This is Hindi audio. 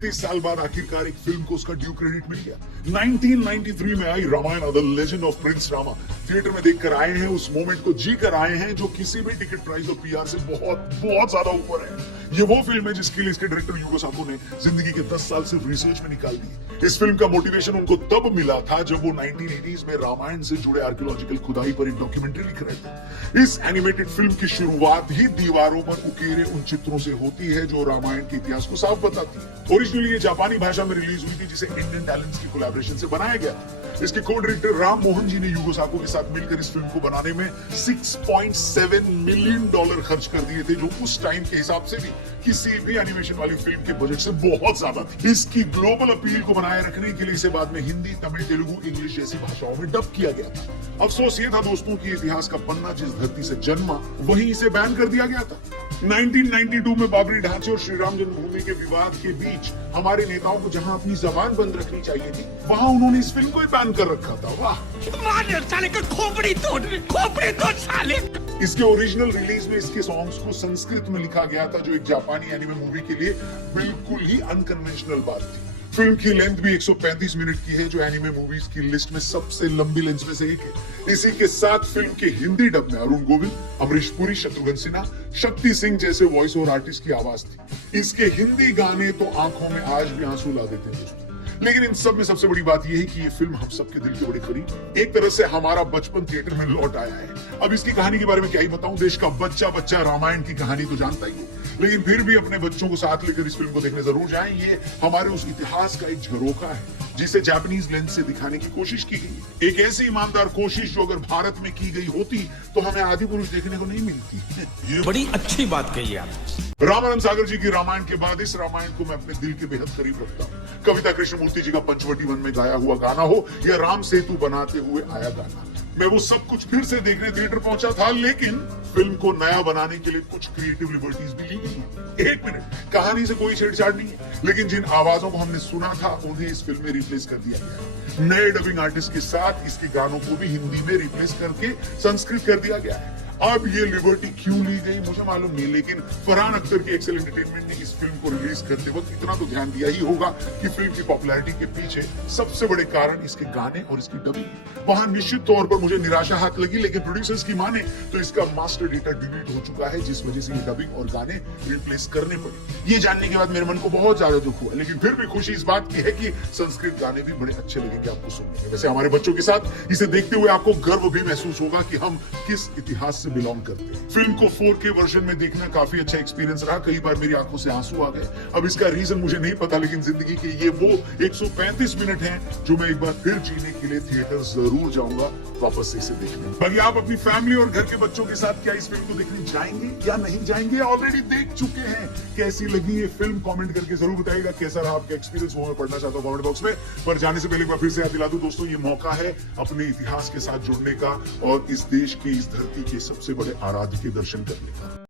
30 साल बाद आखिरकार एक फिल्म को उसका ड्यू क्रेडिट मिल गया। 1993 में आई Ramayana the legend of prince Rama. Theatre में देखकर आए हैं, उस मोमेंट को जी कर आए हैं जो किसी भी टिकट प्राइस और पीआर से बहुत बहुत ज्यादा ऊपर है। ये वो फिल्म है जिसके लिए इसके डायरेक्टर यूगो साको ने जिंदगी के 10 साल सिर्फ रिसर्च में निकाल दी। इस फिल्म का मोटिवेशन उनको तब मिला था जब वो 1980s में रामायण से जुड़े आर्कियोलॉजिकल खुदाई पर एक डॉक्यूमेंट्री लिख रहे थे। इस एनिमेटेड फिल्म की शुरुआत ही दीवारों पर उकेरे उन चित्रों से होती है जो रामायण के इतिहास को साफ बताती है। ओरिजिनली ये जापानी भाषा में रिलीज हुई थी जिसे इंडियन टैलेंट्स की कोलैबोरेशन से बनाया गया था। इसके को डायरेक्टर राम मोहन जी ने यूगो साको के साथ मिलकर इस फिल्म को बनाने में $6.7 मिलियन खर्च कर दिए थे, जो उस टाइम के हिसाब से भी किसी भी एनिमेशन वाली फिल्म के बजट से बहुत ज्यादा थी। इसकी ग्लोबल अपील को बनाए रखने के लिए इसे बाद में हिंदी, तमिल, तेलुगु, इंग्लिश जैसी भाषाओं में डब किया गया था। अफसोस ये था दोस्तों कि इतिहास का पन्ना जिस धरती से जन्मा वहीं इसे बैन कर दिया गया था। 1992 में बाबरी ढांचे और श्री राम जन्मभूमि के विवाद के बीच हमारे नेताओं को जहां अपनी जबान बंद रखनी चाहिए थी, वहां उन्होंने इस फिल्म को ही बैन कर रखा था। वाह, साले का खोपड़ी तोड़ साले। इसके ओरिजिनल रिलीज में इसके सॉन्ग्स को संस्कृत में लिखा गया था, जो एक जापानी एनिमे मूवी के लिए बिल्कुल ही अनकन्वेंशनल बात थी। फिल्म की लेंथ भी 135 मिनट की है, जो एनिमे मूवीज की लिस्ट में सबसे लंबी लेंथ में से एक है। इसी के साथ फिल्म के हिंदी डब में अरुण गोविल, अमरीश पुरी, शत्रुघ्न सिन्हा, शक्ति सिंह जैसे वॉइस ओवर आर्टिस्ट की आवाज थी। इसके हिंदी गाने तो आंखों में आज भी आंसू ला देते हैं दोस्तों। लेकिन इन सब में सबसे बड़ी बात यह है कि ये फिल्म हम सबके दिल के बड़े करीब, एक तरह से हमारा बचपन थिएटर में लौट आया है। अब इसकी कहानी के बारे में क्या ही बताऊं, देश का बच्चा बच्चा रामायण की कहानी तो जानता ही है, लेकिन फिर भी अपने बच्चों को साथ लेकर इस फिल्म को देखने जरूर जाएं। ये हमारे उस इतिहास का एक झरोखा है जिसे जापानीज लेंस से दिखाने की कोशिश की गई। एक ऐसी ईमानदार कोशिश जो अगर भारत में की गई होती तो हमें आदि पुरुष देखने को नहीं मिलती। ये बड़ी अच्छी बात कही आप। रामानंद सागर जी की रामायण के बाद इस रामायण को मैं अपने दिल के बेहद करीब रखता हूँ। कविता कृष्णमूर्ति जी का पंचवटी वन में गाया हुआ गाना हो या राम सेतु बनाते हुए आया गाना, मैं वो सब कुछ फिर से देखने थिएटर पहुंचा था, लेकिन फिल्म को नया बनाने के लिए कुछ क्रिएटिव लिबर्टीज भी ली गई। एक मिनट, कहानी से कोई छेड़छाड़ नहीं है, लेकिन जिन आवाजों को हमने सुना था उन्हें इस फिल्म में रिप्लेस कर दिया गया है। नए डबिंग आर्टिस्ट के साथ इसके गानों को भी हिंदी में रिप्लेस करके संस्कृत कर दिया गया है। अब ये लिबर्टी क्यों ली गई मुझे मालूम नहीं, लेकिन फरहान अख्तर की एक्सेल एंटरटेनमेंट ने इस फिल्म को रिलीज करते वक्त इतना तो ध्यान दिया ही होगा कि फिल्म की पॉपुलैरिटी के पीछे सबसे बड़े कारण इसके गाने और इसकी डबिंग। वहां निश्चित तौर पर मुझे निराशा हाथ लगी, लेकिन प्रोड्यूसर्स की माने तो इसका मास्टर डेटा डिलीट हो चुका है, जिस वजह से ये डबिंग और गाने रिप्लेस करने पड़े। ये जानने के बाद मेरे मन को बहुत ज्यादा दुख हुआ, लेकिन फिर भी खुशी इस बात की है कि संस्कृत गाने भी बड़े अच्छे लगेंगे आपको सुनने में। वैसे हमारे बच्चों के साथ इसे देखते हुए आपको गर्व भी महसूस होगा कि हम किस इतिहास से बिलोंग करते हैं। फिल्म को 4K वर्जन में देखना काफी अच्छा एक्सपीरियंस रहा। कई बार मेरी आंखों से आंसू आ गए। अब इसका रीजन मुझे नहीं पता, लेकिन जिंदगी के ये वो 135 मिनट हैं जो मैं एक बार फिर जीने के लिए थिएटर जरूर जाऊंगा वापस से इसे देखने। बाकी आप अपनी फैमिली और घर के बच्चों के साथ क्या इस फिल्म को देखने जाएंगे या नहीं जाएंगे, ऑलरेडी देख चुके हैं? कैसी लगी ये फिल्म कमेंट करके जरूर बताइएगा। कैसा रहा आपका एक्सपीरियंस वो मैं पढ़ना चाहता हूँ कमेंट बॉक्स में। पर जाने से पहले एक बार फिर से याद दिला दूं दोस्तों, ये मौका है अपने इतिहास के साथ जुड़ने का और इस देश की, इस धरती के सबसे बड़े आराध्य के दर्शन करने का।